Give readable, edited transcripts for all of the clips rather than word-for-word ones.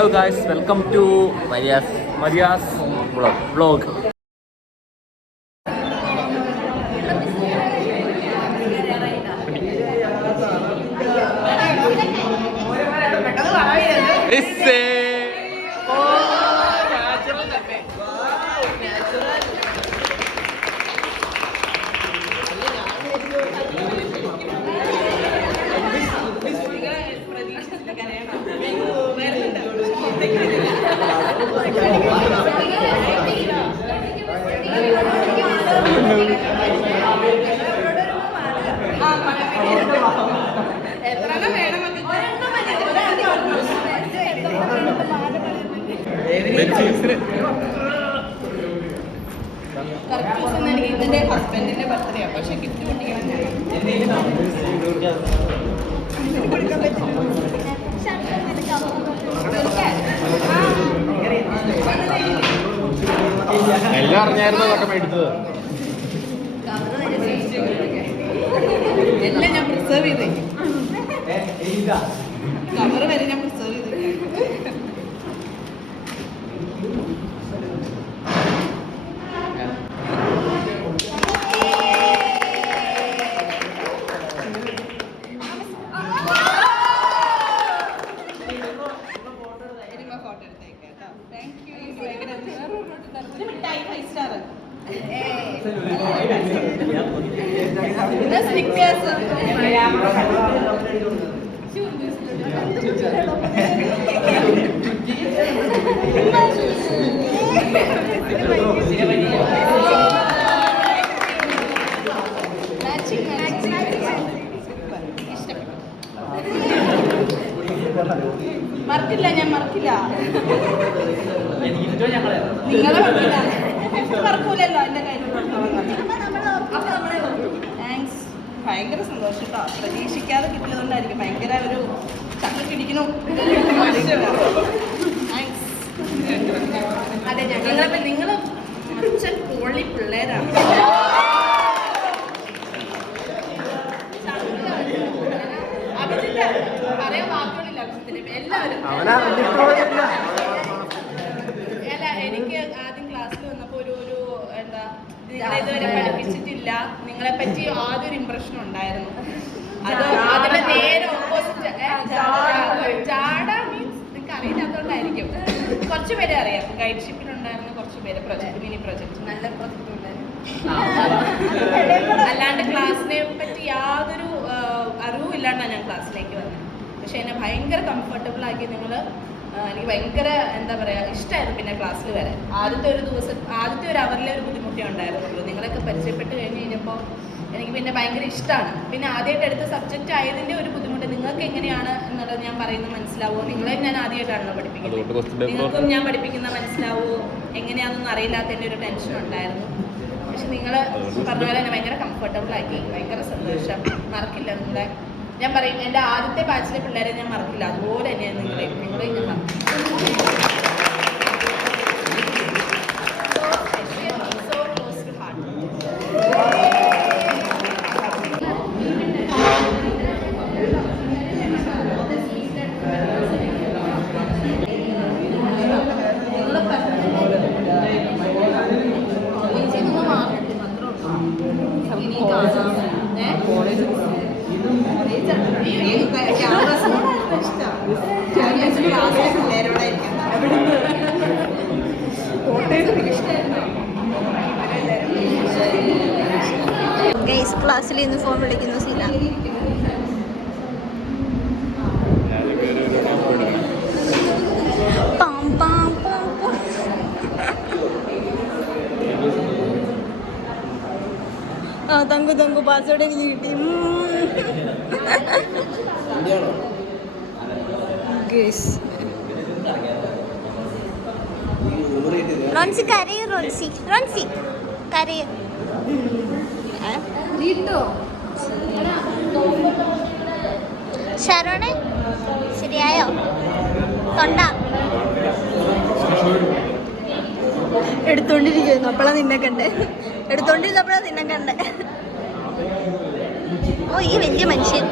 Hello guys, welcome to Maria's vlog. ഇതിന്റെ ഹസ്ബൻഡിന്റെ birthday ആണ്, പക്ഷെ ഗിഫ്റ്റ് പൊട്ടിക്കണം എല്ലാം അറിഞ്ഞായിരുന്നു അതൊക്കെ മേടിച്ചത്. എല്ലാം ഞാൻ പ്രിസർവ് ചെയ്തേ, കവർ വരെ ഞാൻ പ്രിസർവ് ചെയ്തേ. മറക്കില്ല, ഞാൻ മറക്കില്ല, നിങ്ങളെ മറക്കില്ല, മറക്കൂലല്ലോ എന്റെ കയ്യിൽ. താങ്ക്സ്, ഭയങ്കര സന്തോഷം കേട്ടോ. പ്രതീക്ഷിക്കാതെ കിട്ടിയതുകൊണ്ടായിരിക്കും, ഭയങ്കര ഒരു ചക്ക പിടിക്കണു. താങ്ക്സ്. അതെ, നിങ്ങൾ അച്ഛൻ പൊള്ളി പിള്ളേരാണ്. പറയാൻ വാക്കുകളില്ല അഭിജിത്തിന്. എല്ലാവരും അല്ല, എനിക്ക് ആദ്യം ക്ലാസ്സിൽ വന്നപ്പോ ഒരു എന്താ, നിങ്ങളെ ഇതുവരെ പഠിപ്പിച്ചിട്ടില്ല, നിങ്ങളെ പറ്റി ആദ്യൊരു ഇംപ്രഷൻ ഉണ്ടായിരുന്നു. അത് അതിന്റെ നേരെ ഓപ്പോസിറ്റ്. ജാഡ മീൻസ് നിങ്ങൾക്ക് അറിയില്ലാത്തതുകൊണ്ടായിരിക്കും. കുറച്ച് പേരെ അറിയാം, ഗൈഡ് ഷിപ്പിലുണ്ടായിരുന്ന കുറച്ച് പേര്, പ്രൊജക്ട്, മിനി പ്രൊജക്ട്, നല്ല പ്രൊജക്ട് ഉണ്ടായിരുന്നു. അല്ലാണ്ട് ക്ലാസ്സിനെ പറ്റി യാതൊരു അറിവും ഇല്ലാണ്ടാണ് ഞാൻ ക്ലാസ്സിലേക്ക് വന്നത്. പക്ഷെ എന്നെ ഭയങ്കര കംഫർട്ടബിൾ ആക്കി നിങ്ങൾ. എനിക്ക് ഭയങ്കര എന്താ പറയുക, ഇഷ്ടമായിരുന്നു പിന്നെ ക്ലാസ്സിൽ വരാൻ. ആദ്യത്തെ ഒരു അവറിലെ ഒരു ബുദ്ധിമുട്ടേ ഉണ്ടായിരുന്നുള്ളൂ. നിങ്ങളൊക്കെ പരിചയപ്പെട്ട് കഴിഞ്ഞപ്പോൾ എനിക്ക് പിന്നെ ഭയങ്കര ഇഷ്ടമാണ്. പിന്നെ ആദ്യമായിട്ട് എടുത്ത സബ്ജക്റ്റ് ആയതിൻ്റെ ഒരു ബുദ്ധിമുട്ട് നിങ്ങൾക്ക് എങ്ങനെയാണ് എന്നുള്ളത് ഞാൻ പറയുന്നത് മനസ്സിലാവുമോ? നിങ്ങളെ ഞാൻ ആദ്യമായിട്ടാണല്ലോ പഠിപ്പിക്കുന്നത്, നിങ്ങൾക്കും ഞാൻ പഠിപ്പിക്കുന്ന മനസ്സിലാവുമോ എങ്ങനെയാണെന്നൊന്നും അറിയില്ലാത്തതിൻ്റെ ഒരു ടെൻഷൻ ഉണ്ടായിരുന്നു. പക്ഷെ നിങ്ങൾ പറഞ്ഞ പോലെ എന്നെ ഭയങ്കര കംഫർട്ടബിൾ ആക്കി, ഭയങ്കര സന്തോഷം. മറക്കില്ല നിങ്ങളെ. ഞാൻ പറയും, എൻ്റെ ആദ്യത്തെ ബാച്ചിലെ പിള്ളേരെ ഞാൻ മറക്കില്ല, അതുപോലെ തന്നെയാണ് നിങ്ങളെ ഞാൻ മറക്കില്ല. ക്ലാസ്സിൽ ഇന്ന് ഫോൺ വിളിക്കുന്നു സീന. തങ്കു പാസ്വേഡ് എനിക്ക് കിട്ടി. റോൺസി കരയോ? റോൺസി കരയോ? ശരണേ, ശരിയായോ? തൊണ്ട എടുത്തോണ്ടിരിക്കുന്നു, അപ്പോഴാ നിന്നെ കണ്ടേ. എടുത്തോണ്ടിരുന്നപ്പോഴാ നിന്നെ കണ്ടേ. ഓ, ഈ വലിയ മനുഷ്യൻ.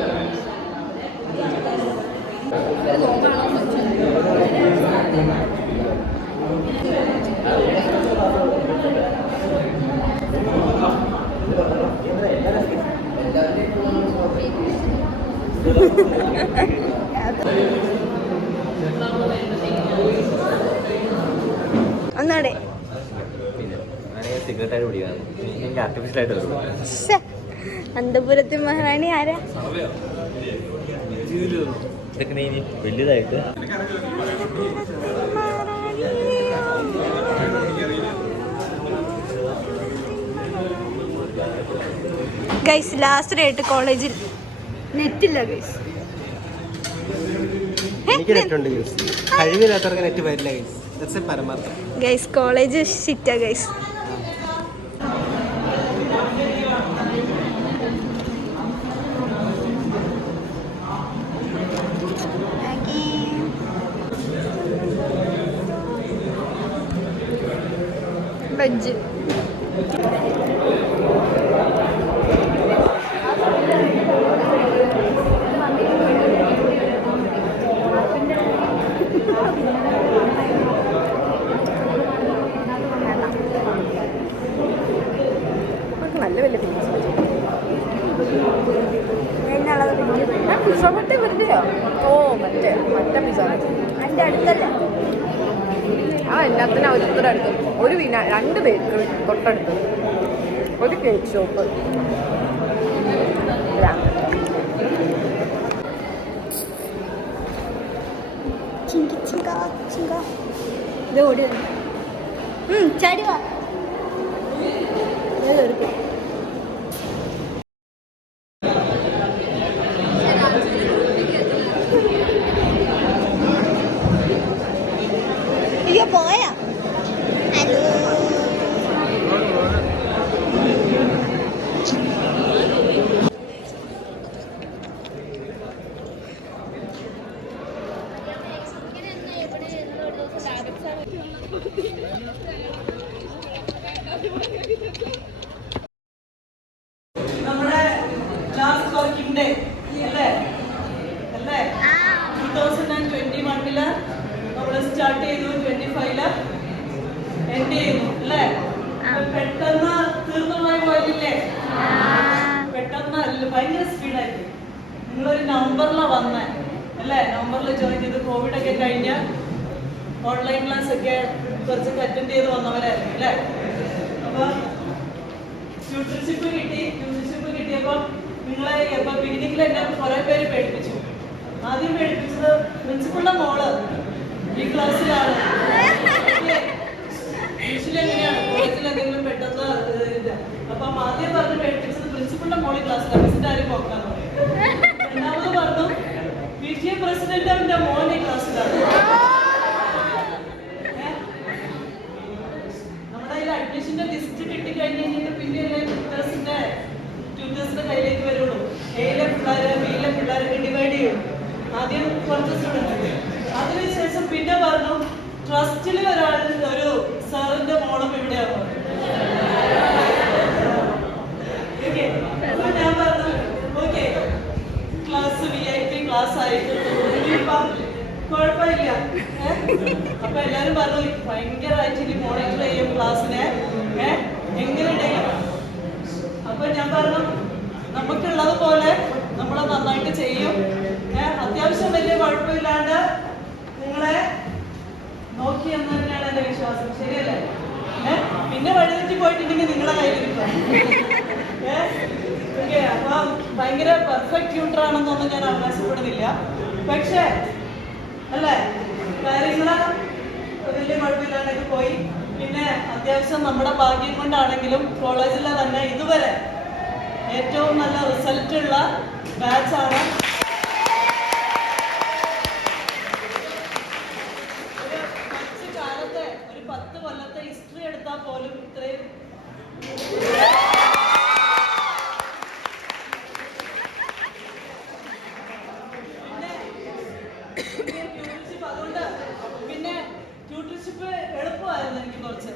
ഒന്നാടെ സിഗരറ്റായിട്ട് പിടിക്കാം എനിക്ക് ആർട്ടിഫിഷ്യലായിട്ട് വരും. അന്തപുരത്തെ മഹാറാണി ആരാ? ഇതൊക്കെ ഇനി വലുതായിട്ട് ഗൈസ് ലാസ്റ്റ് ആയിട്ട് കോളേജിൽ നെറ്റില്ല ഗൈസ്. എനിക്ക് നെറ്റ് ഉണ്ട് ഗൈസ്. കഴിവില്ലാത്തവർക്ക് നെറ്റ് വരില്ല ഗൈസ്. ദാറ്റ്സ് എ പരമാർത്ഥം. ഗൈസ് കോളേജ് ഷിറ്റാ ഗൈസ്. ബജ്ജ് നല്ല വലിയ പിസ്സ മറ്റേ വെറുതെയോ? ഓ മറ്റേ പിസ്സ അതിൻ്റെ അടുത്തല്ല. ആ എല്ലാത്തിനും അവരുടെ അടുത്ത് ഒരു രണ്ട് ബേക്കറി തൊട്ടടുത്ത് ഒരു കേക്ക് ഷോപ്പ്. ഇത് ഓടി ചാടി വാ. അയ്യോ പോയാ. ഹലോ നമ്മുടെ ലാസ്റ്റ് വർക്കിംഗ് ഡേ അല്ലേ 2021 നമ്മൾ സ്റ്റാർട്ട് ചെയ്തു, 25 എൻഡ് ചെയ്യുന്നു അല്ലേ? പെട്ടെന്ന് തീർന്നുമായി പോയില്ലേ? പെട്ടെന്ന് ഭയങ്കര സ്പീഡായിട്ട് നിങ്ങളൊരു നവംബറിലാണ് വന്നേ അല്ലേ? നവംബറിൽ ജോയിൻ ചെയ്ത് കോവിഡൊക്കെ കഴിഞ്ഞ് ഓൺലൈൻ ക്ലാസ് ഒക്കെ കുറച്ചൊക്കെ അറ്റൻഡ് ചെയ്ത് വന്നവരായിരുന്നു അല്ലേ? അപ്പൊ ട്യൂട്ടർഷിപ്പ് കിട്ടിയപ്പോൾ നിങ്ങളെ ഇപ്പൊ ബിഗിനിങ്ങിൽ എന്നെ കുറെ പേര് പേടിപ്പിച്ചു. ആദ്യം പേടിപ്പിച്ചത് പ്രിൻസിപ്പളിന്റെ മോള് ഈ ക്ലാസ്സിലാണ്. യൂഷ്വലി എങ്ങനെയാണ് കോളേജിൽ എന്തെങ്കിലും പെട്ടെന്ന് ഇത് അപ്പം ആദ്യം പറഞ്ഞ് പേടിപ്പിച്ചത് പ്രിൻസിപ്പളിന്റെ മോളി ക്ലാസ്സിലാണ്, മിസ്സിന്റെ ആരും നോക്കാന്ന് പറയും. രണ്ടാമത് പറഞ്ഞു PTA പ്രസിഡന്റ് അവന്റെ മോൻ ഈ ക്ലാസ്സിലാണ്. നമ്മുടെ കയ്യിൽ അഡ്മിഷന്റെ ലിസ്റ്റ് കിട്ടിക്കഴിഞ്ഞ് കഴിഞ്ഞിട്ട് പിന്നെ ട്യൂട്ടേഴ്സിന്റെ കയ്യിലേക്ക് വരുള്ളൂ. എയിലെ പിള്ളേര് ബിയിലെ പിള്ളേരൊക്കെ ഡിവൈഡ് ചെയ്യും. ആദ്യം കുറച്ച് സ്റ്റുഡൻറ്, അതിനുശേഷം പിന്നെ പറഞ്ഞു ട്രസ്റ്റിൽ ഒരു സാറിന്റെ മോളും ഇവിടെയാണ്. അപ്പൊ ഞാൻ പറഞ്ഞു ഓക്കെ ക്ലാസ് VIP ക്ലാസ് ആയിട്ട് കുഴപ്പമില്ല. അപ്പൊ എല്ലാരും പറഞ്ഞു ഭയങ്കരമായിട്ട് ഇനി മോണിറ്റർ ചെയ്യും ക്ലാസ്സിനെ എങ്ങനെയുണ്ടെങ്കിലും. അപ്പൊ ഞാൻ പറഞ്ഞു നമുക്കുള്ളത് പോലെ നമ്മൾ നന്നായിട്ട് ചെയ്യും. അത്യാവശ്യം വലിയ കുഴപ്പമില്ലാണ്ട് നിങ്ങളെ നോക്കി എന്ന് തന്നെയാണ് എന്റെ വിശ്വാസം. ശരിയല്ലേ? പിന്നെ വഴിതെറ്റി പോയിട്ടുണ്ടെങ്കിൽ നിങ്ങളെ കയ്യിലിരിക്കും. ഓക്കെ, അപ്പൊ ഭയങ്കര പെർഫെക്റ്റ് ട്യൂട്ടർ ആണെന്നൊന്നും ഞാൻ അവകാശപ്പെടുന്നില്ല. പക്ഷേ അല്ലേ കാര്യങ്ങള് വലിയ കുഴപ്പമില്ലാണ്ടൊക്കെ പോയി. പിന്നെ അത്യാവശ്യം നമ്മുടെ ഭാഗ്യം കൊണ്ടാണെങ്കിലും കോളേജിലെ തന്നെ ഇതുവരെ ഏറ്റവും നല്ല റിസൾട്ട് ഉള്ള ബാച്ചാണ്. കുറച്ച് കാലത്തെ ഒരു 10 കൊല്ലത്തെ ഹിസ്റ്ററി എടുത്താൽ പോലും ഇത്രയും അതുകൊണ്ട് പിന്നെ ട്യൂട്ടർഷിപ്പ് എളുപ്പമായിരുന്നു എനിക്ക് കുറച്ച്.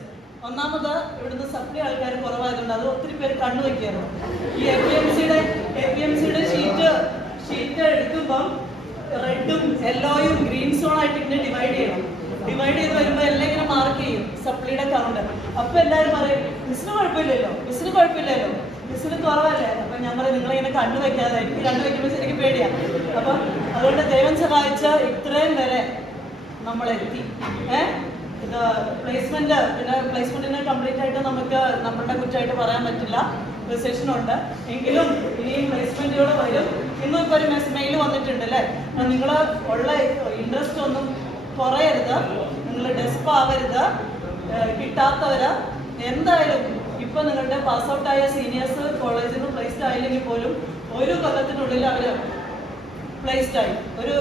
ഒന്നാമത് ഇവിടുന്ന് സപ്ലൈ ആൾക്കാർ കുറവായതുകൊണ്ട് അത് ഒത്തിരി പേര് കണ്ണുവയ്ക്കായിരുന്നു. ഈ APMCയുടെ ഷീറ്റ് എടുക്കുമ്പം റെഡും യെല്ലോയും ഗ്രീൻ സോൺ ആയിട്ട് ഇങ്ങനെ ഡിവൈഡ് ചെയ്യണം. ഡിവൈഡ് ചെയ്ത് വരുമ്പോൾ എല്ലാം ഇങ്ങനെ മാർക്ക് ചെയ്യും സപ്ലിയുടെ കൗണ്ട്. അപ്പൊ എല്ലാവരും പറയും മിസ്സിന് കുഴപ്പമില്ലല്ലോ, മിസ്സിന് കുറവല്ലേ. അപ്പൊ ഞാൻ പറയും നിങ്ങളിങ്ങനെ കണ്ണു വെക്കാതെ, എനിക്ക് കണ്ണു വെക്കുമ്പോൾ ശരിക്കും പേടിയാണ്. അപ്പം അതുകൊണ്ട് ദൈവം സഹായിച്ച ഇത്രയും വരെ നമ്മളെത്തി. ഇത് പ്ലേസ്മെന്റ്, പിന്നെ പ്ലേസ്മെന്റിന് കംപ്ലീറ്റ് ആയിട്ട് നമുക്ക് നമ്മളുടെ കുറ്റമായിട്ട് പറയാൻ പറ്റില്ല, സെഷനുണ്ട്. എങ്കിലും ഇനിയും പ്ലേസ്മെന്റുകൾ വരും. ഇന്നും ഇപ്പോൾ ഒരു മെയിൽ വന്നിട്ടുണ്ട് അല്ലേ. നിങ്ങൾ ഉള്ള ഇൻട്രസ്റ്റ് ഒന്നും കുറയരുത്, നിങ്ങൾ ഡെസ്പ് ആവരുത്. കിട്ടാത്തവര് എന്തായാലും ഇപ്പൊ നിങ്ങളുടെ പാസ് ഔട്ടായ സീനിയേഴ്സ് കോളേജിൽ നിന്ന് പ്ലേസ്ഡ് ആയില്ലെങ്കിൽ പോലും ഒരു കൊല്ലത്തിനുള്ളിൽ അവർ പ്ലേസ്ഡ് ആയി. ഒരു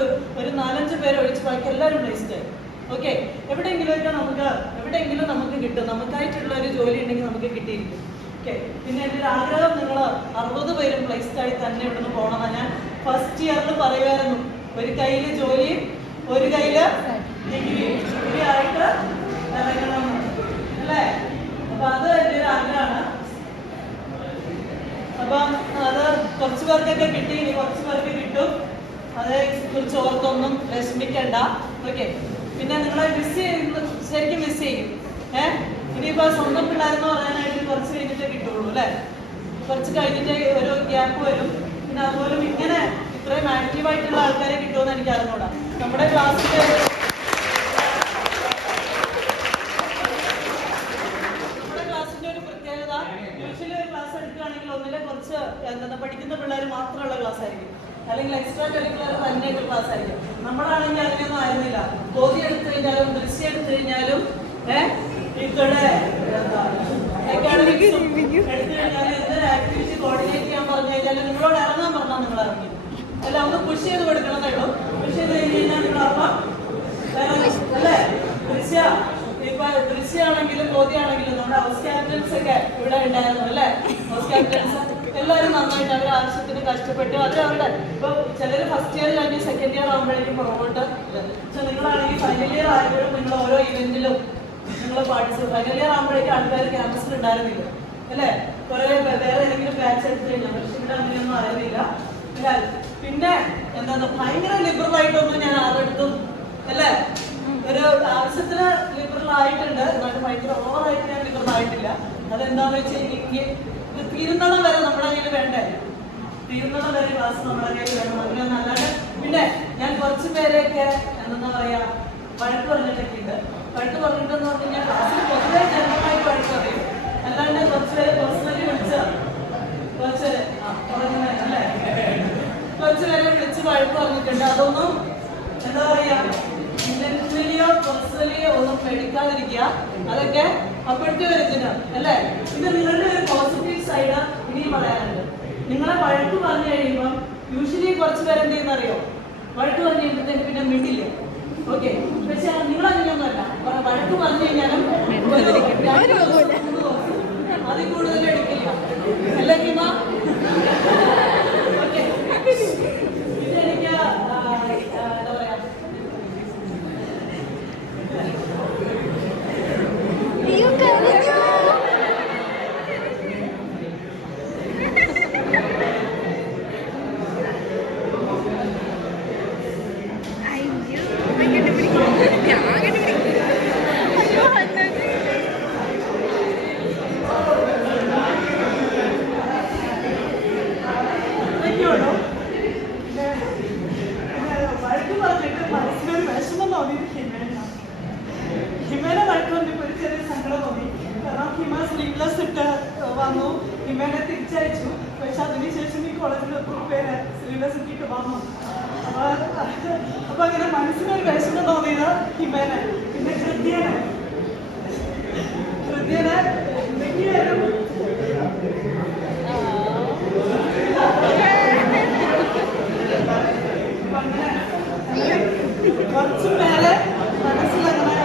4-5 പേര് ഒഴിച്ച് ബാക്കി എല്ലാവരും പ്ലേസ്ഡ് ആയി. ഓക്കെ, എവിടെയെങ്കിലും നമുക്ക് കിട്ടും. നമുക്കായിട്ടുള്ള ഒരു ജോലി ഉണ്ടെങ്കിൽ നമുക്ക് കിട്ടിയിരിക്കും. ഓക്കെ, പിന്നെ എൻ്റെ ഒരു ആഗ്രഹം, നിങ്ങൾ 60 പേരും പ്ലേസ്ഡ് ആയി തന്നെ ഇവിടുന്ന് പോകണമെന്ന് ഞാൻ ഫസ്റ്റ് ഇയറിൽ പറയുമായിരുന്നു. ഒരു കയ്യിൽ ജോലിയും ഒരു കയ്യില് ഡിഗ്രി ആയിട്ട് ഇറങ്ങണം അല്ലേ. അപ്പൊ അത് എൻ്റെ ഒരു ആഗ്രഹമാണ്. അപ്പം അത് കുറച്ച് പേർക്കൊക്കെ കിട്ടി, ഇനി കുറച്ച് പേർക്ക് കിട്ടും. അതേ കുറിച്ച് ഓർത്തൊന്നും വിഷമിക്കണ്ട. ഓക്കെ, പിന്നെ നിങ്ങളെ ശരിക്കും മിസ് ചെയ്യും. ഇനിയിപ്പോൾ സ്വന്തം പിള്ളേരെന്ന് പറയാനായിട്ട് കുറച്ച് കഴിഞ്ഞിട്ടേ കിട്ടുള്ളൂ അല്ലേ. കുറച്ച് കഴിഞ്ഞിട്ട് ഒരു ഗ്യാപ്പ് വരും. പിന്നെ അതുപോലെ ഇങ്ങനെ ഇത്രയും ആക്റ്റീവായിട്ടുള്ള ആൾക്കാരെ കിട്ടുമെന്ന് എനിക്ക് അറിഞ്ഞൂടാ. നമ്മുടെ ക്ലാസ്സിൽ ഒരു പ്രത്യേകത, യൂഷ്വലി ഒരു ക്ലാസ് എടുക്കുകയാണെങ്കിൽ ഒന്നിലെ കുറച്ച് പഠിക്കുന്ന പിള്ളേർ മാത്രമുള്ള ക്ലാസ് ആയിരിക്കും, അല്ലെങ്കിൽ എക്സ്ട്രാ കരിക്കുലർ തന്നെയൊക്കെ ക്ലാസ് ആയിരിക്കും. നമ്മളാണെങ്കിൽ അതിനൊന്നും ആയിരുന്നില്ല. കോതി എടുത്തു കഴിഞ്ഞാലും ദൃശ്യം എടുത്തു കഴിഞ്ഞാലും ഇത്തടെ എക്കാഡമിക്സും എടുത്തു കഴിഞ്ഞാലും എന്തൊരു ആക്ടിവിറ്റി കോർഡിനേറ്റ് ചെയ്യാൻ പറഞ്ഞു കഴിഞ്ഞാൽ നിങ്ങളോട് ഇറങ്ങാൻ പറഞ്ഞാൽ നിങ്ങൾ ഇറങ്ങി. അല്ല, ഒന്ന് പുഷ് ചെയ്ത് കൊടുക്കണമെന്നുള്ളൂ. പുഷ് ചെയ്ത് കഴിഞ്ഞ് കഴിഞ്ഞാൽ നിങ്ങൾ അപ്പം അല്ലേ. ദൃശ്യമാണെങ്കിലും കോതിയാണെങ്കിലും നമ്മുടെ ഹൗസ് ക്യാപ്റ്റൻസ് ഒക്കെ ഇവിടെ ഉണ്ടായിരുന്നു അല്ലേ. ഹൗസ് ക്യാപ്റ്റൻസ് എല്ലാവരും നന്നായിട്ട് അവർ ആവശ്യത്തിന് കഷ്ടപ്പെട്ടു. അവരുടെ ഇപ്പോൾ ചിലർ ഫസ്റ്റ് ഇയർ കഴിഞ്ഞ് സെക്കൻഡ് ഇയർ ആകുമ്പോഴേക്കും പുറകോട്ട്. പക്ഷെ നിങ്ങളാണെങ്കിൽ ഫൈനൽ ഇയർ ആയപ്പോഴും നിങ്ങൾ ഓരോ ഇവന്റിലും നിങ്ങൾ പാർട്ടിസിപ്പേറ്റ്. ഫൈനൽ ഇയർ ആകുമ്പോഴേക്കും ആൾക്കാർ ക്യാമ്പസിൽ ഉണ്ടായിരുന്നില്ല അല്ലേ. കുറേ വേറെ ഏതെങ്കിലും ബാച്ച് എടുത്തു കഴിഞ്ഞാൽ, പക്ഷെ ഇവിടെ അങ്ങനെയൊന്നും ആയിരുന്നില്ല അല്ലേ. പിന്നെ എന്താ ഭയങ്കര ലിബറൽ ആയിട്ടൊന്നും ഞാൻ ആരെടുത്തും അല്ലേ. ഒരു ആവശ്യത്തിന് ലിബറൽ ആയിട്ടുണ്ട്, എന്നാലും ഭയങ്കര ഓവറായിട്ട് ഞാൻ ലിബറൽ ആയിട്ടില്ല. അതെന്താണെന്ന് വെച്ച് കഴിഞ്ഞെങ്കിൽ ഇത് തീരുന്നണം വരെ നമ്മുടെ കയ്യിൽ വേണ്ടേ. തീരുന്നണം വരെ ക്ലാസ് നമ്മുടെ കയ്യിൽ വേണം. അതിനൊന്നും അല്ലാണ്ട് പിന്നെ ഞാൻ കുറച്ച് പേരെയൊക്കെ എന്താ പറയുക വഴക്ക് പറഞ്ഞിട്ടൊക്കെ ഉണ്ട്. വഴക്ക് പറഞ്ഞിട്ടെന്ന് പറഞ്ഞു കഴിഞ്ഞാൽ ക്ലാസ്സിൽ പൊതുവെ ജനറലായിട്ട് വഴക്ക് പറയും. അല്ലാണ്ട് കുറച്ച് പേര് പേഴ്സണലി വിളിച്ച് കുറച്ച് അല്ലേ കുറച്ച് പേരെ വിളിച്ച് വഴക്ക് പറഞ്ഞിട്ടുണ്ട്. അതൊന്നും എന്താ പറയുക ഇന്റൻഷനലിയോ പേഴ്സണലിയോ ഒന്നും എടുക്കാതിരിക്കുക. അതൊക്കെ അപ്പോഴത്തെ ഒരു ഇതിന് അല്ലേ. പിന്നെ നിങ്ങളുടെ ഒരു പോസിറ്റീവ് സൈഡ് ഇനിയും പറയാനുണ്ട്. നിങ്ങളെ വഴക്ക് പറഞ്ഞു കഴിയുമ്പം യൂഷ്വലി കുറച്ച് പേര് എന്ത് ചെയ്യുന്നറിയോ, വഴക്ക് പറഞ്ഞു കഴിയുമ്പോഴത്തേക്ക് പിന്നെ മിണ്ടില്ല. ഓക്കെ, പക്ഷെ നിങ്ങളങ്ങനെയൊന്നുമല്ല. വഴക്ക് പറഞ്ഞു കഴിഞ്ഞാലും അതിൽ കൂടുതൽ എടുക്കില്ല അല്ലേ ഹിമ. ഓക്കെ, പിന്നെ എനിക്ക് എന്താ പറയാ വഴക്ക് പറഞ്ഞിട്ട് മനസ്സിലൊരു വിഷമം തോന്നിയത് ഹിമേനെ വഴക്ക് വന്നപ്പോൾ ഒരു ചെറിയ സങ്കടം തോന്നി. കാരണം ഹിമ സ്ലീവ്ലെസ് ഇട്ട് വന്നു, ഹിമേനെ തിരിച്ചയച്ചു. പക്ഷെ അതിനുശേഷം ഈ കോളേജിൽ ഒത്തിരി പേര് സ്ലീവ്ലെസ് ഇട്ടിട്ട് വന്നു. അപ്പൊ അങ്ങനെ മനസ്സിനൊരു വിഷമം തോന്നിയത് ഹിമേനെ. പിന്നെ ഹൃദ്യനെ എന്തെങ്കിലും കുറച്ച് പേരെ മനസ്സിലങ്ങനെ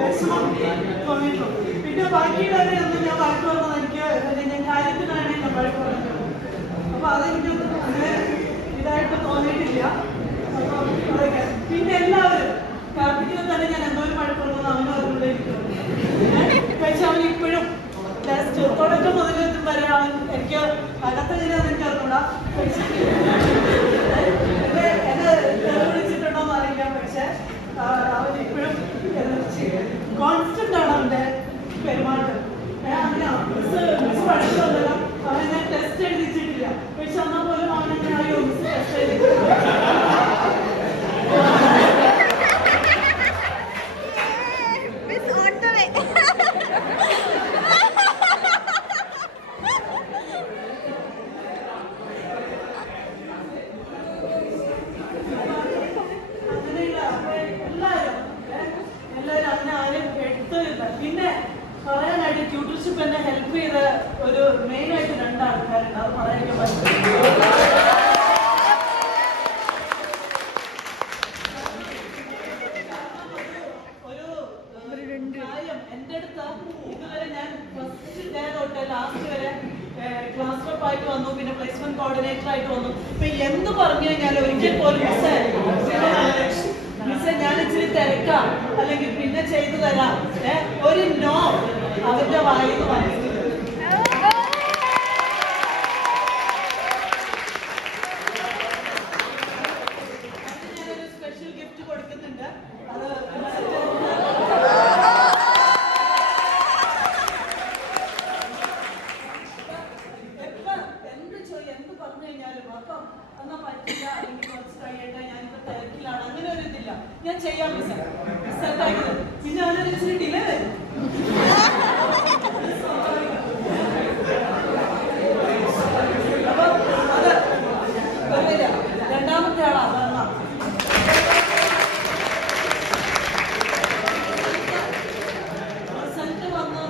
വിഷമം തോന്നിയിട്ടുള്ളൂ. പിന്നെ ബാക്കിയുള്ളവരെയൊന്നും ഞാൻ വഴക്ക് പറഞ്ഞത് എനിക്ക് ഞാൻ കാര്യത്തിനാണ് ഞാൻ വഴക്ക് പറഞ്ഞത്. അപ്പൊ അതെനിക്കൊന്നും അങ്ങനെ ഇതായിട്ട് തോന്നിയിട്ടില്ല. അപ്പൊ അതൊക്കെ പിന്നെ എല്ലാവരും കാർത്തിക്കിനെ തന്നെ ഞാൻ എന്തോരം വഴക്ക് പറഞ്ഞത് അവനും അതിലൂടെ ഇരിക്കുന്നു. പക്ഷെ അവൻ ഇപ്പോഴും തുടക്കം മുതലെത്തും വരെ അവൻ എനിക്ക് അകത്തെങ്ങനെയാണെന്ന് എനിക്ക് അറിഞ്ഞൂടാ. എന്നെ വിളിച്ചിട്ടുണ്ടോന്ന് അറിയില്ല. പക്ഷെ അവൻ ഇപ്പോഴും കോൺസ്റ്റന്റ് ആണ് അവന്റെ പെരുമാറ്റം. അങ്ങനെയാണ് മിസ് പഠിച്ചതല്ല അവനെ ഞാൻ ടെസ്റ്റ് പറയാൻ പറ്റും. കാര്യം എൻ്റെ അടുത്ത് ഇതുവരെ ഞാൻ ഫസ്റ്റ് ഡേ തൊട്ട് ലാസ്റ്റ് വരെ ക്ലാസ് റെപ്പ് ആയിട്ട് വന്നു, പിന്നെ പ്ലേസ്മെന്റ് കോർഡിനേറ്റർ ആയിട്ട് വന്നു. ഇപ്പൊ എന്ത് പറഞ്ഞു കഴിഞ്ഞാൽ ഒരിക്കൽ പോലും മിസ്സേ ഞാൻ ഇച്ചിരി തിരക്കാം അല്ലെങ്കിൽ പിന്നെ ചെയ്തു തരാം ഒരു നോ അവരുടെ വായിന്ന് വന്നിട്ടില്ല. ഞാനൊരു സ്പെഷ്യൽ ഗിഫ്റ്റ് കൊടുക്കുന്നുണ്ട്. അത് എന്ത് പറഞ്ഞു കഴിഞ്ഞാലും അപ്പം എന്നാ പറ്റില്ല അല്ലെങ്കിൽ കുറച്ച് കഴിയട്ടെ ഞാനിപ്പോ തിരക്കിലാണ് അങ്ങനെ ഒരു ഇതില്ല. ഞാൻ ചെയ്യാം മിസ്സേ സെറ്റായിട്ട് പിന്നെ അവനൊരു ഇച്ചിരി ഡിലേ വരും. അപ്പൊ അത് വരില്ല. രണ്ടാമത്തെ ആളാ വരണം. റിസൾട്ട് വന്ന്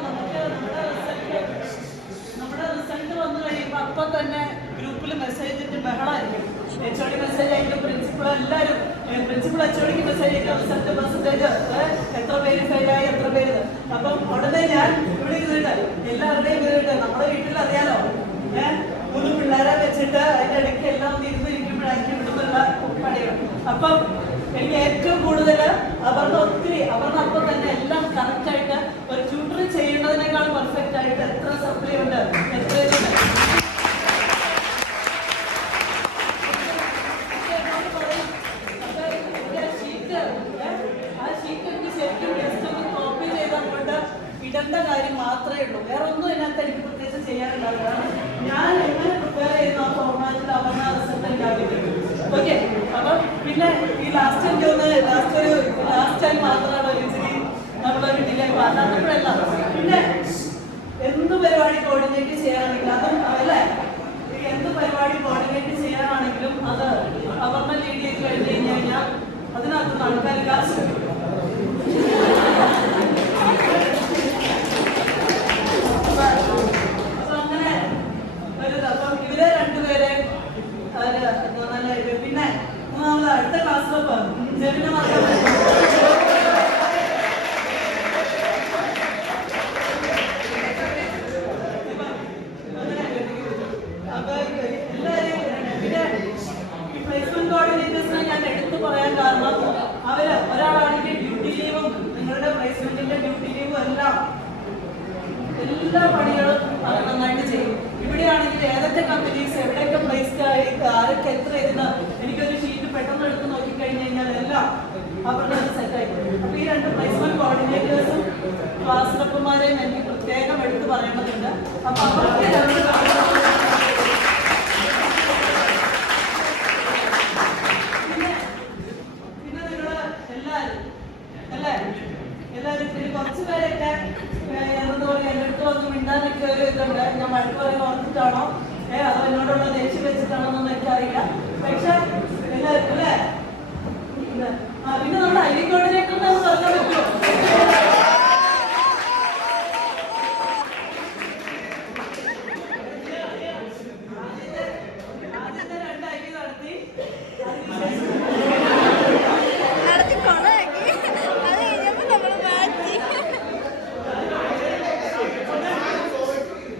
നമ്മുടെ റിസൾട്ട് വന്നു കഴിയുമ്പോൾ അപ്പൊ തന്നെ ഗ്രൂപ്പിൽ മെസ്സേജിന്റെ ബഹളമായിരിക്കും. HOD മെസ്സേജ് അയക്കും, പ്രിൻസിപ്പൾ എല്ലാവരും പ്രിൻസിപ്പൾ HODക്ക് മെസ്സേജ് അയക്കും റിസൾട്ട് പെർസെന്റേജ് എത്ര പേര് ഫെയിലായി എത്ര പേര്. അപ്പം ഉടനെ ഞാൻ ഇവിടെ ഇരുന്നിട്ട് എല്ലാവരുടെയും ഇരുന്നിട്ട് നമ്മുടെ വീട്ടിൽ അറിയാലോ 3 പിള്ളേരെ വെച്ചിട്ട് അതിന്റെ ഇടയ്ക്ക് എല്ലാം ഇരുന്നിരിക്കുമ്പോഴായിരിക്കും ഇവിടുന്നുള്ള പണികൾ. അപ്പം എനിക്ക് ഏറ്റവും കൂടുതൽ അവരുടെ അപ്പം തന്നെ എല്ലാം കറക്റ്റ് ആയിട്ട് ഒരു ട്യൂട്ടർ ചെയ്യുന്നതിനേക്കാൾ പെർഫെക്റ്റ് ആയിട്ട് എത്ര സപ്ലൈ ഉണ്ട് എത്ര ഇടേണ്ട കാര്യം മാത്രമേ ഉള്ളൂ. വേറെ ഒന്നും ഇതിനകത്ത് എനിക്ക് പ്രത്യേകിച്ച് ചെയ്യാനുണ്ടാവില്ല. ഞാൻ എങ്ങനെ പ്രിപ്പയർ ചെയ്യുന്ന ആ ഫോർമാറ്റിൽ അവരുടെ റിസൾട്ട് ഉണ്ടാക്കിയിട്ടുണ്ട്. ഓക്കെ. അപ്പം പിന്നെ ഈ ലാസ്റ്റ് എനിക്ക് തോന്നുന്നത് ലാസ്റ്റ് ടൈം മാത്രമാണ് ഇച്ചിരി നമ്മളൊരു ഡിലേ അല്ലാത്തപ്പോഴല്ല. പിന്നെ എന്ത് പരിപാടി കോർഡിനേറ്റ് ചെയ്യാനാണെങ്കിലും അതും അല്ലേ എന്ത് പരിപാടി കോർഡിനേറ്റ് ചെയ്യാനാണെങ്കിലും അത് അവരുടെ ലീഡ് ചെയ്ത് കഴിഞ്ഞ് കഴിഞ്ഞാൽ അതിനകത്ത് ആൾക്കാർ കാശ് അങ്ങനെ അപ്പം ഇവരെ രണ്ടുപേരെ നല്ല പിന്നെ നമ്മൾ അടുത്ത ക്ലാസ്സിലൊക്കെ ജെമിനെ മാത്രം പ്ലേസ്മെന്റ് കോർഡിനേറ്റേഴ്സിനെ ഞാൻ എടുത്തു പറയാൻ കാരണം ഒരാളാണെങ്കിൽ ഡ്യൂട്ടി ലീവും നിങ്ങളുടെ പ്ലേസ്മെന്റിന്റെ ഡ്യൂട്ടി ലീവും എല്ലാ പണികളും നന്നായിട്ട് ചെയ്യും. ഇവിടെയാണെങ്കിൽ ഏതൊക്കെ കമ്പനീസ് എവിടെയൊക്കെ പ്ലേസ്ഡ് ആയി ആരൊക്കെ എത്ര ഇതിന് എനിക്കൊരു ഷീറ്റ് പെട്ടെന്ന് എടുത്ത് നോക്കിക്കഴിഞ്ഞ് കഴിഞ്ഞാൽ എല്ലാം അവരുടെ സെറ്റായി. അപ്പൊ ഈ 2 പ്ലേസ്മെന്റ് കോർഡിനേറ്റേഴ്സും ക്ലാസ് റെപ്പുമാരെയും എനിക്ക് പ്രത്യേകം എടുത്ത് പറയേണ്ടതുണ്ട്. അപ്പൊ അവർക്ക് എല്ലാവരും പിന്നെ കുറച്ച് പേരൊക്കെ എന്നതുപോലെ എൻ്റെ അടുത്ത് വന്ന് മിണ്ടാനൊക്കെ ഒരു ഇതുണ്ട്. ഞാൻ വഴക്ക് പറയാൻ ഓർത്തിട്ടാണോ അതോ എന്നോടുള്ള ദേഷ്യം വെച്ചിട്ടാണോ എന്നൊന്നും എനിക്കറിയില്ല. പക്ഷെ എല്ലാവരും അല്ലേ പിന്നെ നമ്മുടെ ഐ കോർഡിനേറ്റർ പറഞ്ഞാൽ പറ്റുമോ? ആദ്യത്തെ 2 ഐ നടത്തി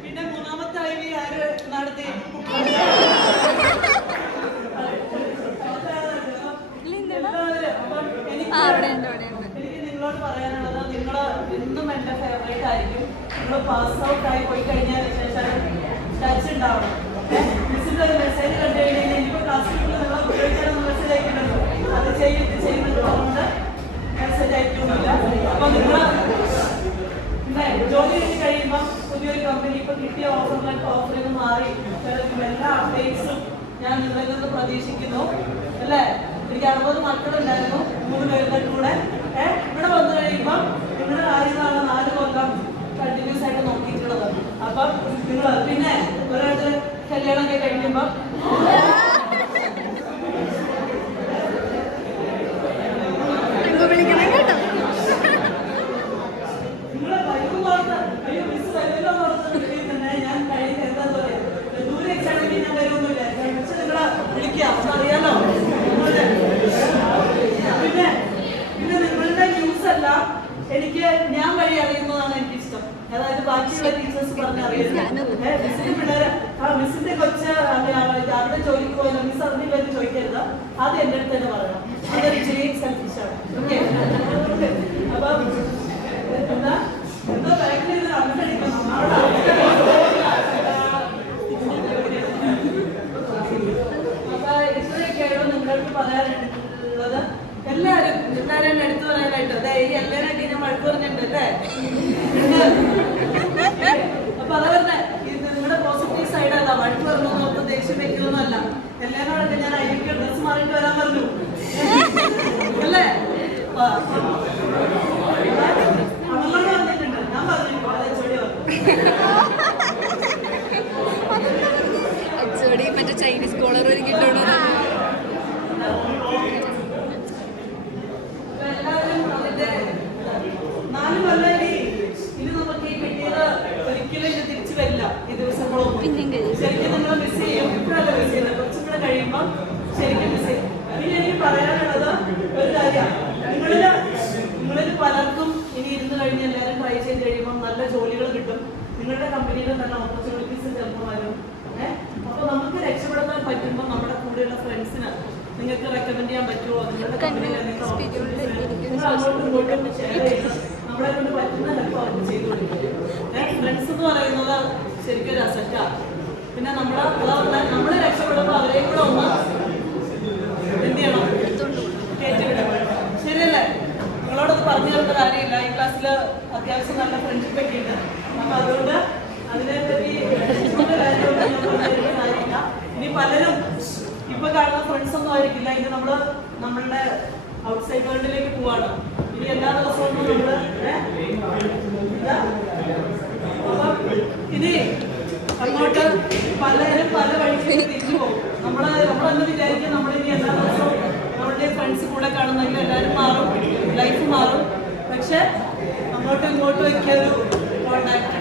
പിന്നെ 3ാമത്തെ ഐ വി ആര് നടത്തി? എനിക്ക് നിങ്ങളോട് പറയാനുള്ളത് നിങ്ങൾ എന്നും എൻ്റെ ഫേവറേറ്റ് ആയിരിക്കും. നിങ്ങൾ പാസ് ഔട്ട് ആയി പോയി കഴിഞ്ഞാൽ ശേഷം ടച്ച് ഉണ്ടാവണം. മിസ്സിൻ്റെ ഒരു മെസ്സേജ് കണ്ടു കഴിഞ്ഞാൽ എനിക്ക് ക്ലാസ്സിൽ നിങ്ങൾ ഉപയോഗിക്കാനൊന്നും മെസ്സേജ് അയക്കുന്നുണ്ടോ? അത് ചെയ്യുന്നുണ്ട് അതുകൊണ്ട് മെസ്സേജ് അയക്കുന്നില്ല. അപ്പം നിങ്ങൾ ജോലി കഴിഞ്ഞ് കഴിയുമ്പോൾ പുതിയൊരു കമ്പനി ഇപ്പൊ കിട്ടിയ ഓഫറിൽ നിന്ന് മാറി എല്ലാ അപ്ഡേറ്റ്സും ഞാൻ നിങ്ങളിൽ നിന്ന് പ്രതീക്ഷിക്കുന്നു അല്ലേ. എനിക്ക് 60 മക്കളുണ്ടായിരുന്നു 3 പേരുടെ കൂടെ. ഇവിടെ വന്നു കഴിയുമ്പോൾ നിങ്ങളുടെ കാര്യങ്ങളാണ് 4 കൊല്ലം കണ്ടിന്യൂസ് ആയിട്ട് നോക്കിയിട്ടുള്ളത്. അപ്പം നിങ്ങൾ പിന്നെ ഒരാൾക്ക് കല്യാണമൊക്കെ കഴിക്കുമ്പോൾ നിങ്ങളെ വൈകുന്നേരത്ത് അയ്യോ മിസ് വരുമല്ലോ തന്നെ ഞാൻ കഴിഞ്ഞ എന്താ പറയുക ദൂരെ മിസ്സിന്റെ കൊച്ച് അവിടെ ജോലിക്ക് പോയാൽ മിസ് അതിനെ പറ്റി ചോദിക്കരുത്, ആദ്യം എൻ്റെ അടുത്ത് തന്നെ പറയണം. അതൊരു ചെറിയ സെൽഫിഷാണ്. ഓക്കെ, അപ്പൊ എന്താ എന്താ ബാക്കിൽ അങ്ങനെയടിക്കണം. അപ്പൊ ഇത്രയൊക്കെയായിരുന്നു നിങ്ങൾക്ക് പറയാനുള്ളത്. എല്ലാരും എടുത്തു പറയാനായിട്ട് അതെ ഈ എല്ലാവരും ഞാൻ വഴക്ക് പറഞ്ഞിട്ടുണ്ട് അല്ലേ? അപ്പൊ അതാ പറഞ്ഞേ, ഇത് നിങ്ങളുടെ പോസിറ്റീവ് സൈഡല്ല. വഴക്ക് പറഞ്ഞു നോക്ക്, ദേഷ്യം വെക്കുന്നൊന്നുമല്ല. എല്ലാവരോടൊക്കെ ഞാൻ അയ്യൊക്കെ ഡ്രസ് മാറിയിട്ട് വരാൻ പറഞ്ഞു അല്ലേ? അവളോട് പറഞ്ഞിട്ടുണ്ട്, ഞാൻ പറഞ്ഞിട്ടുണ്ട് അച്ചോടി മറ്റേ ചൈനീസ് കോളർ ഒരുക്കിയിട്ടുണ്ട്. എല്ലാവരും അതിന്റെ 4 കൊല്ലമായി ഇനി നമുക്ക് ഈ കിട്ടിയത് ഒരിക്കലും ഇത് തിരിച്ചു വരില്ല. ഈ ദിവസങ്ങളൊന്നും ശരിക്കും നിങ്ങൾ മിസ് ചെയ്യും. ഇപ്പോഴല്ല മിസ് ചെയ്യുന്നത്, കുറച്ചുകൂടെ കഴിയുമ്പോൾ ശരിക്കും മിസ് ചെയ്യും. ഇനി എനിക്ക് പറയാനുള്ളത് ഒരു കാര്യമാണ്. നിങ്ങളിൽ പലർക്കും ഇനി ഇരുന്ന് കഴിഞ്ഞ് എല്ലാവരും ട്രൈ ചെയ്ത് കഴിയുമ്പോൾ നല്ല ജോലികൾ കിട്ടും. നിങ്ങളുടെ കമ്പനിയിൽ തന്നെ ഓപ്പർച്യൂണിറ്റീസ് ചിലപ്പോൾ വരും. അപ്പൊ നമുക്ക് രക്ഷപ്പെടുത്താൻ പറ്റുമ്പോൾ നമ്മുടെ കൂടെയുള്ള ഫ്രണ്ട്സിന് നിങ്ങൾക്ക് റെക്കമെൻഡ് ചെയ്യാൻ പറ്റുമോ? നിങ്ങളുടെ കമ്പനിയിൽ അങ്ങോട്ടും ഇങ്ങോട്ടും ഷെയർ ചെയ്ത് നമ്മളെ കൊണ്ട് പറ്റുന്ന ഹെൽപ്പ് അവർക്ക് ചെയ്തു കൊടുക്കും. ഫ്രണ്ട്സ് എന്ന് പറയുന്നത് ശരിക്കും ഒരു അസറ്റാണ്. പിന്നെ നമ്മൾ രക്ഷപ്പെടുമ്പോൾ അവരെയും കൂടെ ഒന്ന് എന്ത് ചെയ്യണം, കയറ്റിവിടണം. ശരിയല്ലേ? നിങ്ങളോടൊന്ന് പറഞ്ഞു തരേണ്ട കാര്യമില്ല. ഈ ക്ലാസ്സിൽ അത്യാവശ്യം നല്ല ഫ്രണ്ട്ഷിപ്പ് ഒക്കെ ഉണ്ട്. അപ്പൊ അതുകൊണ്ട് അതിനെപ്പറ്റി കാര്യമില്ല. ഇനി പലരും ഇപ്പൊ കാണുന്ന ഫ്രണ്ട്സ് ഒന്നും ആയിരിക്കില്ല. ഇത് നമ്മളുടെ ഔട്ട്സൈഡ് വേൾഡിലേക്ക് പോവാണ്. ഇനി എല്ലാ ദിവസവും നമ്മള് ഇനി അങ്ങോട്ട് പലരും പല വഴിക്ക് തിരിച്ചു പോകും. നമ്മളെന്ന് വിചാരിക്കും നമ്മളിനി എല്ലാ ദിവസവും നമ്മളുടെ ഫ്രണ്ട്സ് കൂടെ കാണുന്നെങ്കിൽ എല്ലാവരും മാറും, ലൈഫ് മാറും. പക്ഷെ അങ്ങോട്ടും ഇങ്ങോട്ടും ഒക്കെ ഒരു കോണ്ടാക്ട്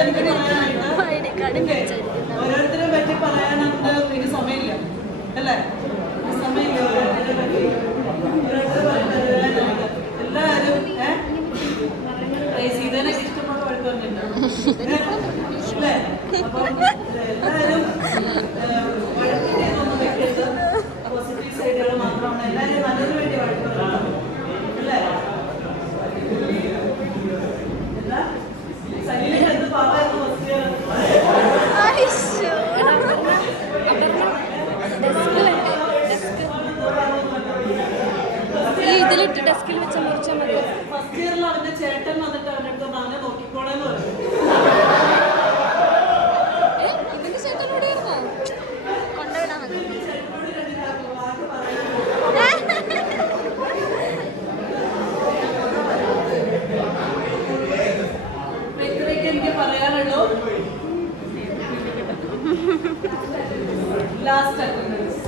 എനിക്ക് പറയാനായിട്ട് ഓരോരുത്തരെ പറ്റി പറയാനുണ്ട്. ഇനി സമയമില്ല അല്ലേ? സമയമില്ല ഓരോരുത്തരെ പറ്റി പറയാനായിട്ട്. എല്ലാവരും സീതനൊക്കെ ഇഷ്ടപ്പെട്ട വഴക്ക് പറഞ്ഞിട്ടുണ്ടാവും അല്ലേ? അപ്പം എല്ലാവരും വഴക്കിന്റെ ഇതൊന്നും വെക്കരുത്. പോസിറ്റീവ് സൈഡുകൾ മാത്രമാണ്. എല്ലാവരും നല്ലതിന് വേണ്ടി വഴക്ക് പറയുന്നത് അല്ലേ? എന്താ സലീലിന് എന്ത് പാവായിരുന്നു ഫസ്റ്റ് ഇയർ? ഇതിലിട്ട് ഡെസ്കിൽ വെച്ച് മുറിച്ചാൽ മതി. ഫസ്റ്റ് ഇയറിൽ അവന്റെ ചേട്ടൻ വന്നിട്ട് അവന്റെ അടുത്ത് അവനെ നോക്കിക്കോളേന്ന് പറഞ്ഞു. ഇതിന്റെ ചേട്ടനോട് കൊണ്ടുവിടാൻ മതി. ഇത്രയൊക്കെ എനിക്ക് പറയാനുള്ളൂ. Last attendance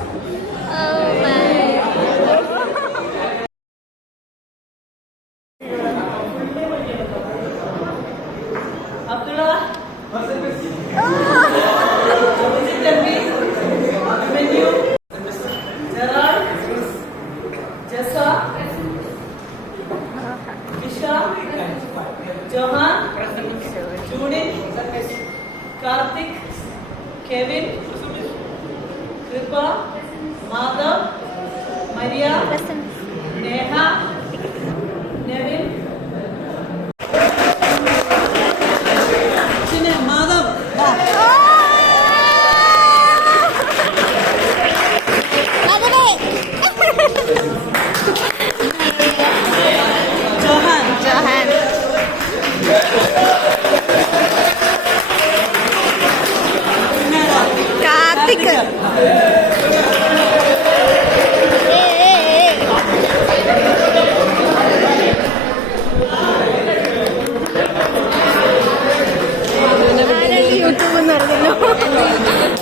Johan, Judith, Karthik, Kevin, Kripa, Madhav, Maria, Neha, Nevin, Madhav. Johan. Karthik.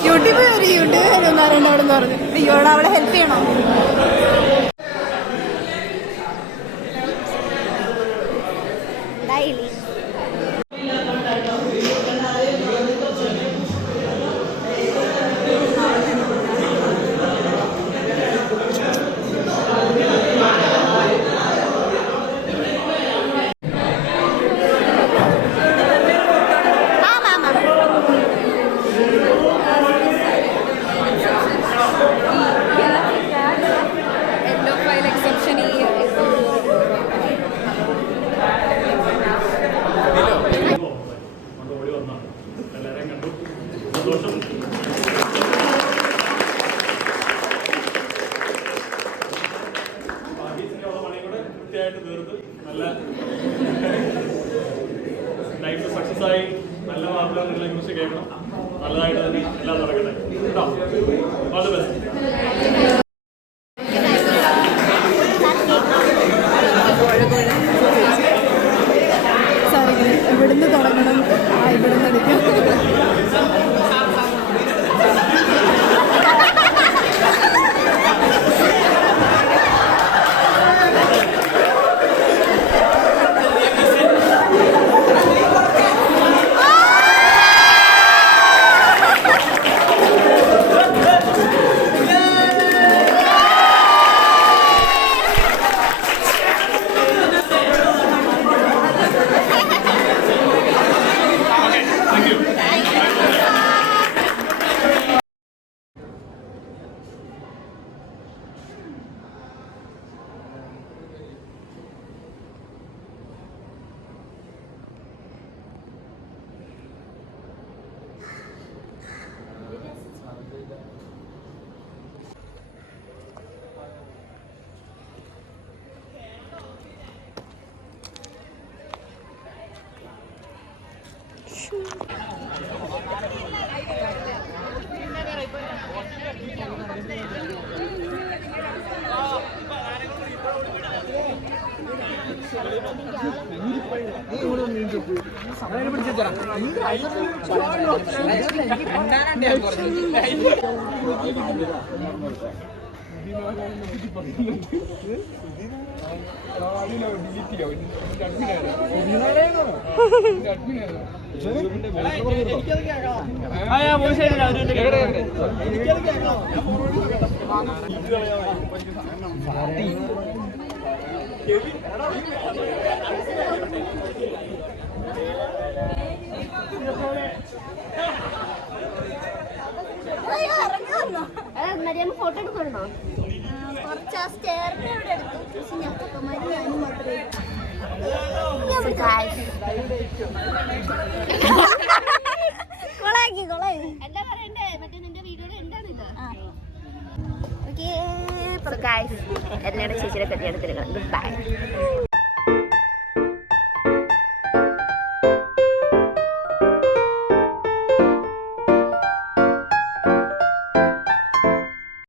YouTube വരും അവിടെ പറഞ്ഞു. അയ്യോടെ അവളെ ഹെൽപ്പ് ചെയ്യണോ? ഡൈലി കൃത്യമായിട്ട് തീർത്ത് നല്ല ലൈഫ് സക്സസ് ആയി നല്ല വാർത്തകൾ നിങ്ങളെ കുറിച്ച് കേൾക്കണം. നല്ലതായിട്ട് തന്നെ എല്ലാം നടക്കട്ടെ കേട്ടോ. All the best. എവിടുന്ന് തുടങ്ങണം? ഇവിടുന്ന് എടുക്കാം. മര്യാദ ഫോട്ടോ എടുക്കണോ? കുറച്ച് ആ സ്റ്റെയറിന്റെ അവിടെ എടുത്തു. പക്ഷെ ഞാനും മാത്രമേ എന്താ പറയണ്ടേ? മറ്റേ നിന്റെ വീഡിയോയിൽ എന്താണിത്? ഓക്കെ, ചേച്ചിയുടെ കല്യാണത്തിന് ഗുഡ് ബൈ.